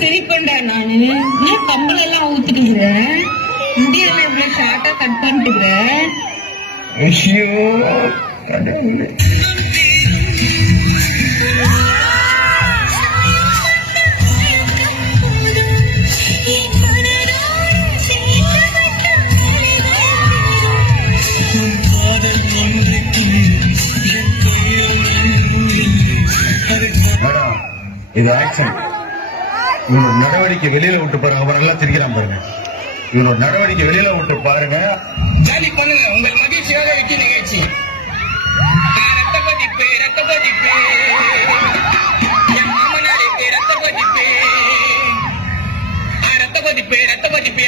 சிரிப்பண்டா நானு ஏன் கம்பல் எல்லாம் ஊத்துட்டுக்கிறேன் முடியெல்லாம் இவ்வளவு ஷார்ட்டா கட் பண்ணிட்டுக்கிறேன். இது ஆக்சன். இவனோட நடவடிக்கை வெளியில விட்டு பாருங்க. அவன் நல்லா சிரிக்கிறான் பாருங்க. இவனோட நடவடிக்கை வெளியில விட்டு பாருங்க. ஜாலி பண்ணுங்க. உங்கள் மகிழ்ச்சியாக வெற்றி நிகழ்ச்சி. ரத்த கொதிப்பு ரத்த கொதிப்பு என் மாமனாருக்கு ரத்த கொதிப்பு ரத்த கொதிப்பு ரத்த கொதிப்பு